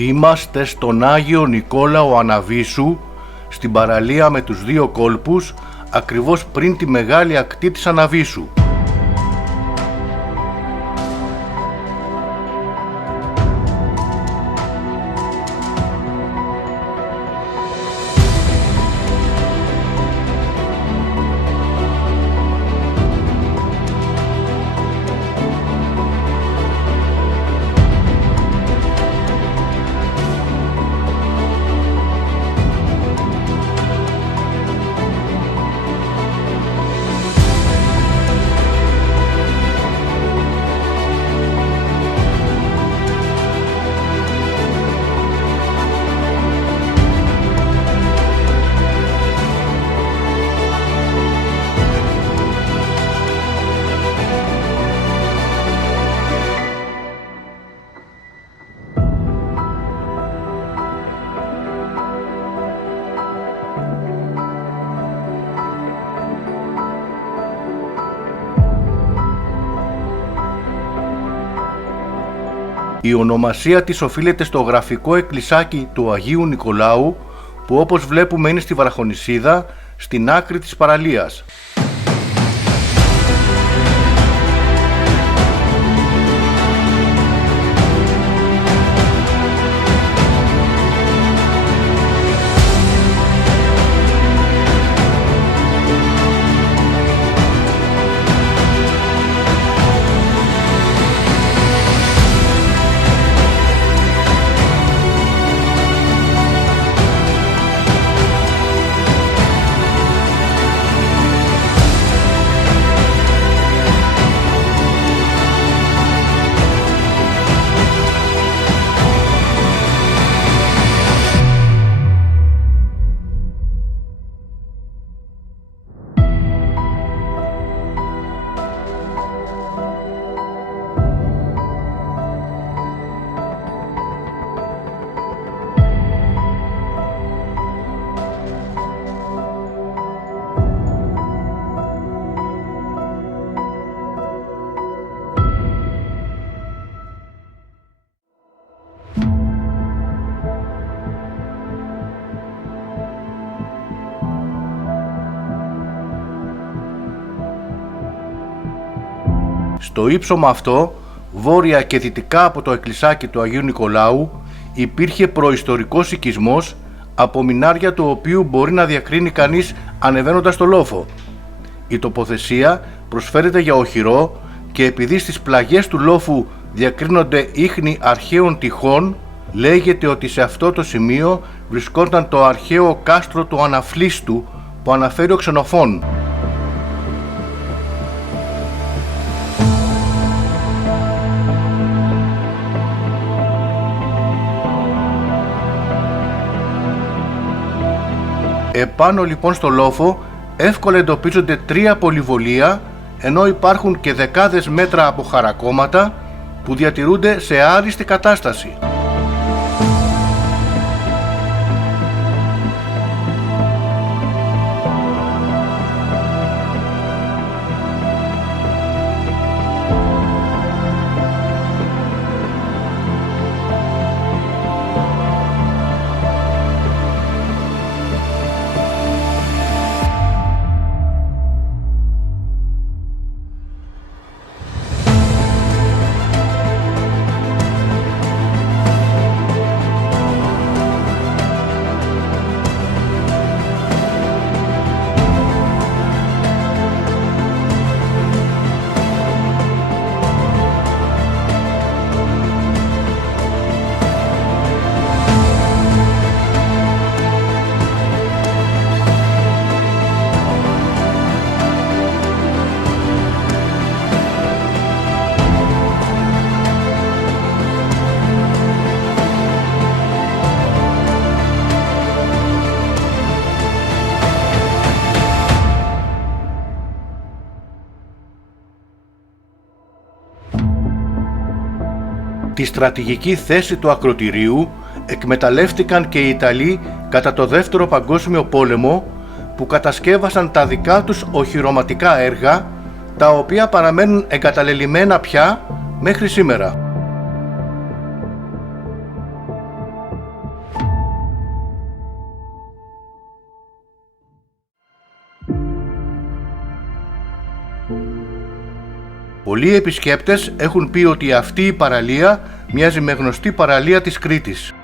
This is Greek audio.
Είμαστε στον Άγιο Νικόλαο Αναβίσου, στην παραλία με τους δύο κόλπους, ακριβώς πριν τη μεγάλη ακτή της Αναβίσου. Η ονομασία της οφείλεται στο γραφικό εκκλησάκι του Αγίου Νικολάου, που όπως βλέπουμε είναι στη βραχονησίδα, στην άκρη της παραλίας. Στο ύψωμα αυτό, βόρεια και δυτικά από το εκκλησάκι του Αγίου Νικολάου, υπήρχε προϊστορικός οικισμός, από μινάρια του οποίου μπορεί να διακρίνει κανείς ανεβαίνοντας το λόφο. Η τοποθεσία προσφέρεται για οχυρό και επειδή στις πλαγιές του λόφου διακρίνονται ίχνη αρχαίων τυχών, λέγεται ότι σε αυτό το σημείο βρισκόταν το αρχαίο κάστρο του Αναφλίστου που αναφέρει ο Ξενοφών. Επάνω λοιπόν στο λόφο εύκολα εντοπίζονται τρία πολυβολία, ενώ υπάρχουν και δεκάδες μέτρα από χαρακόμματα που διατηρούνται σε άριστη κατάσταση. Τη στρατηγική θέση του ακρωτηρίου εκμεταλλεύτηκαν και οι Ιταλοί κατά το Δεύτερο Παγκόσμιο Πόλεμο, που κατασκεύασαν τα δικά τους οχυρωματικά έργα, τα οποία παραμένουν εγκαταλελειμμένα πια μέχρι σήμερα. Πολλοί επισκέπτες έχουν πει ότι αυτή η παραλία μοιάζει με γνωστή παραλία της Κρήτης.